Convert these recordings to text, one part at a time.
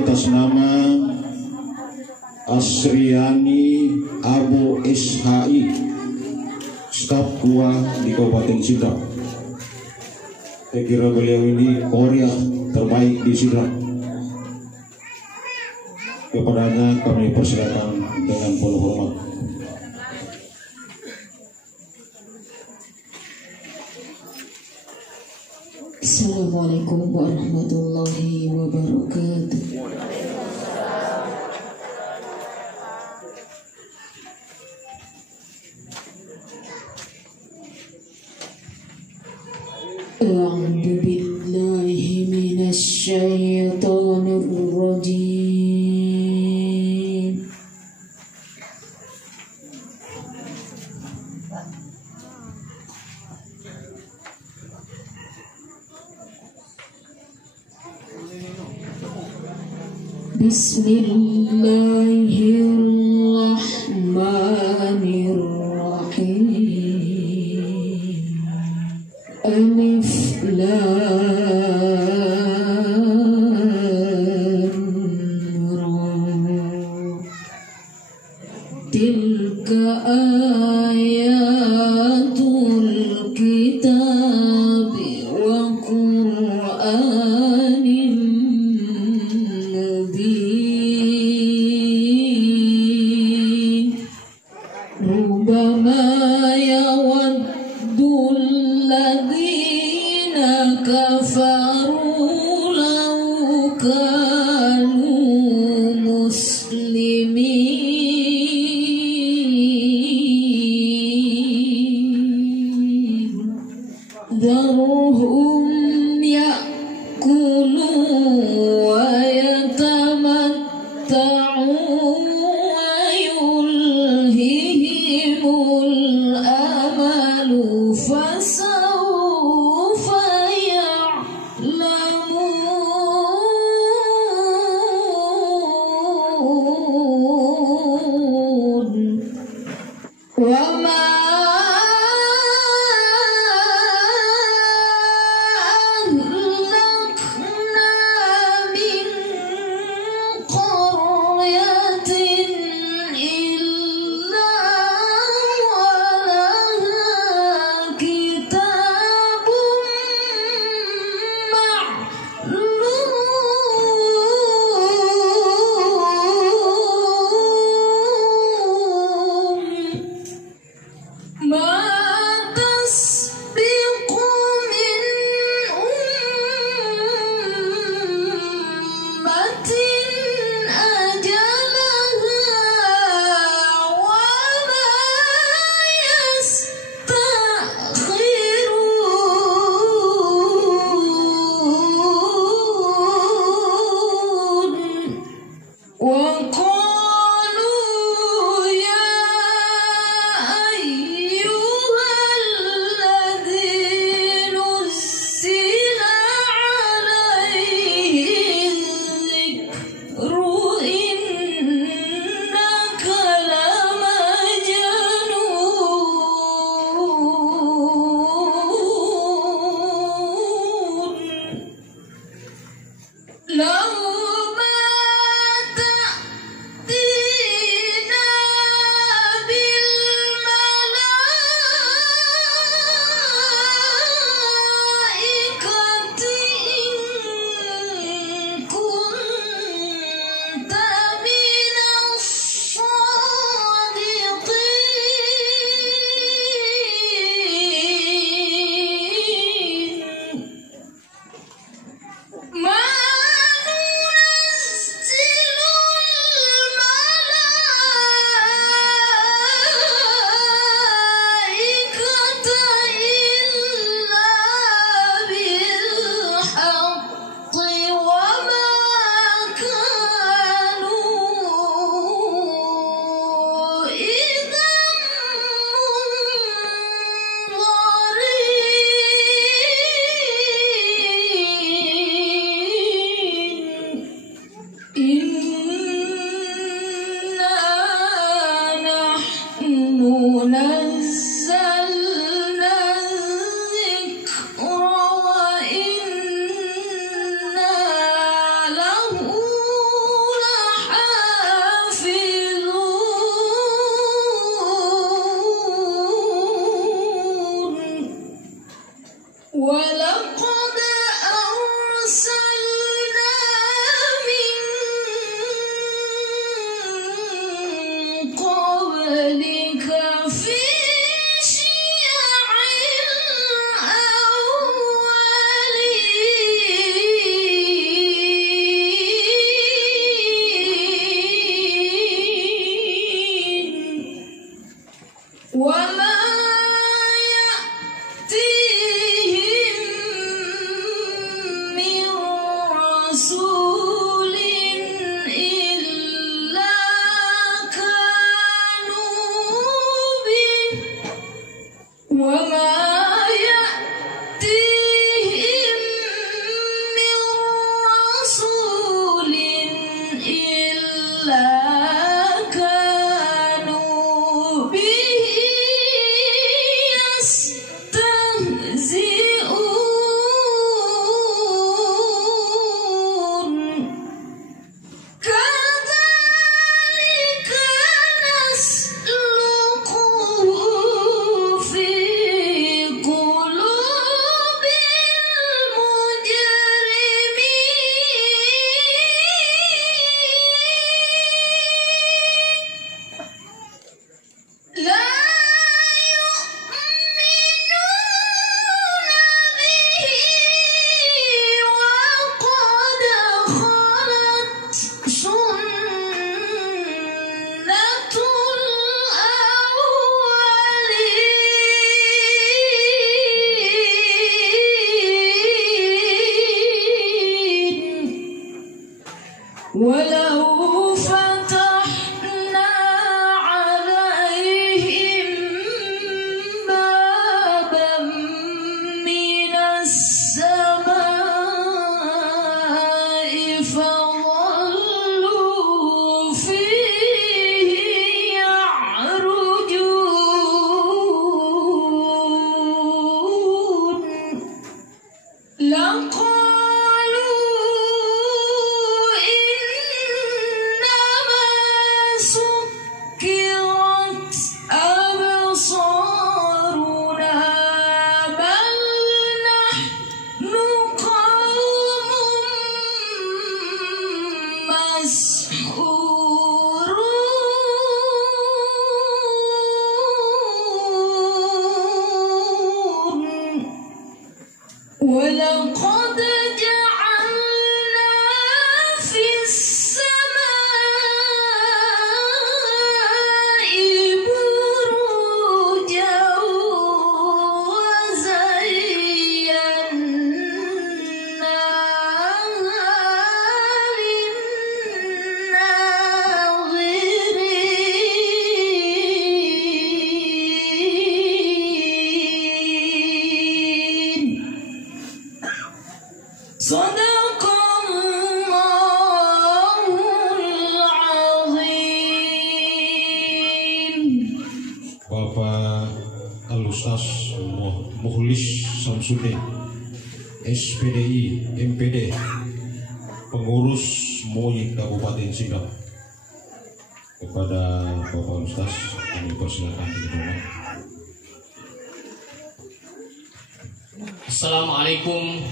atas nama Asriani Abu Ishai, staf KUA di Kabupaten Sidrap. Saya kira beliau ini Korea terbaik di Sidrap. Kepadanya kami persilakan dengan penuh hormat. Assalamualaikum warahmatullahi wabarakatuh. A'udzu billahi minasy syaithanir rajim. Bismillahirrahmanirrahim. Alif Lam Ra. Tilka ayatul kitabi wa Qur'anin mubin. Rubbama yawaddu alladhina kafaru law kanu muslimin. Dharuhum ya'kulu wa yatamatta'u wa yulhihimul amalu fasawfa ya'lamun. Wa ma ولو فتحنا عليهم بابا من السماء فظلوا فيه يعرجون لقالوا إنما سكرت أبصارنا بل نحن قوم مسحورون ولقد جعلنا في السماء بروجا للناظرين صدق الله العظيم. Bapak Al-Ustaz Mukhlis Samsudin, SPDI MPD, pengurus MUI Kabupaten Singkang. Kepada Bapak Ustaz kami persilakan didengar. Assalamualaikum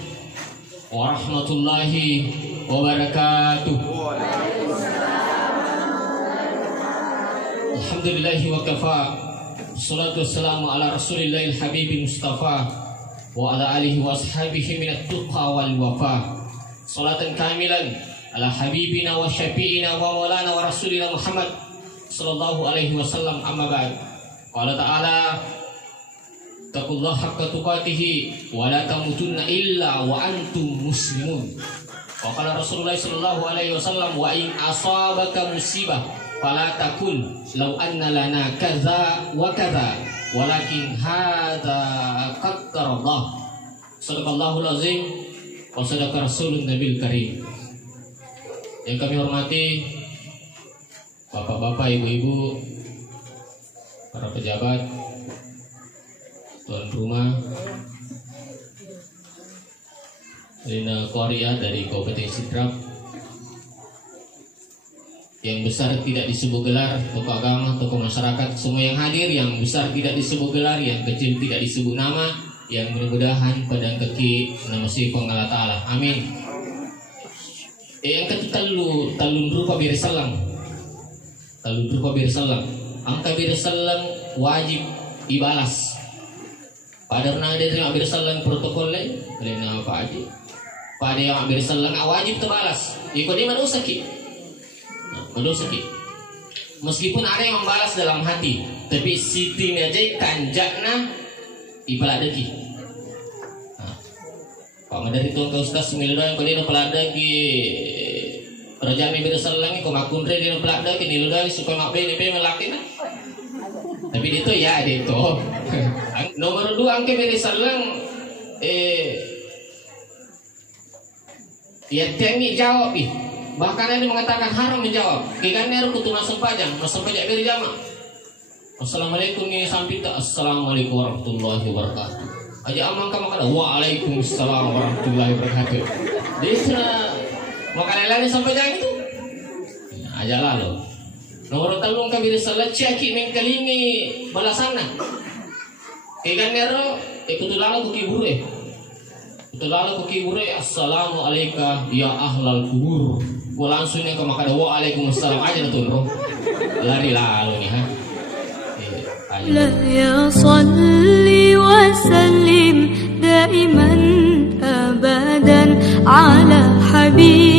warahmatullahi wabarakatuh. Alhamdulillahi wa kafa. Salatu wassalamu ala rasulillahil habibin mustafa wa ala alihi wa ashabihi minat tuqa wal wafa. Salatan kamilan ala habibina wa syafi'ina wa maulana wa rasulina Muhammad sallallahu alaihi wasallam, amma ba'd. Qala ta'ala taqullaha haqqa tuqatihi wa la tamutunna illa wa antum muslimun. Wa qala Rasulullah sallallahu alaihi wasallam, wa in asabaka musibah fala takun law anna lana kadza wa kadza walakin hadza qaddarallah. Sadaqallahul azim wa sadaqa rasulun nabil karim. Yang kami hormati bapak-bapak, ibu-ibu, para pejabat, tuan rumah, Lina Korea dari Kabupaten Sidrap, yang besar tidak disebut gelar, tokoh agama, tokoh masyarakat, semua yang hadir, yang besar tidak disebut gelar, yang kecil tidak disebut nama, yang mudah-mudahan pada kaki nama si Allah Ta'ala. Amin. Yang ketiga talun rupa birasalam. Talun rupa birasalam. Angka birasalam wajib dibalas. Pada pernah ada yang ambil salang protokol lain, boleh nama Pak Haji. Pada yang ambil salang wajib terbalas. Ikut dia manusia ki, manusia ki. Meskipun ada yang membalas dalam hati, tapi siti aja kanjakna ipalada ki. Pak Madari tuan ke Ustaz Semilda yang kali pelada ki. Raja ambil salang ko makundre dia pelada ki niluda supaya ngapain ni melaki na. Tapi itu ya itu. Nomor 2 angke beri salang ya tengi jawab ih. Bahkan ada mengatakan haram menjawab. Kikan neru kutu masuk pajak beri jama. Assalamualaikum ni sampita. Assalamualaikum warahmatullahi wabarakatuh. Aja amang kamu kata waalaikumsalam warahmatullahi wabarakatuh. Dia makanan lain sampai jangan itu. Aja lalu. Nomor 3 kami salat caki mengkalingi balasana. Kikan neru ikutulala ku kibure. Ikutulala ku kibure. Assalamu alayka ya ahlal kubur. Gua langsung yang kemakada waalaikumsalam aja tuh bro. Lari lalu nih ha. لا يا صلي وسلم دائما أبدا على حبيبي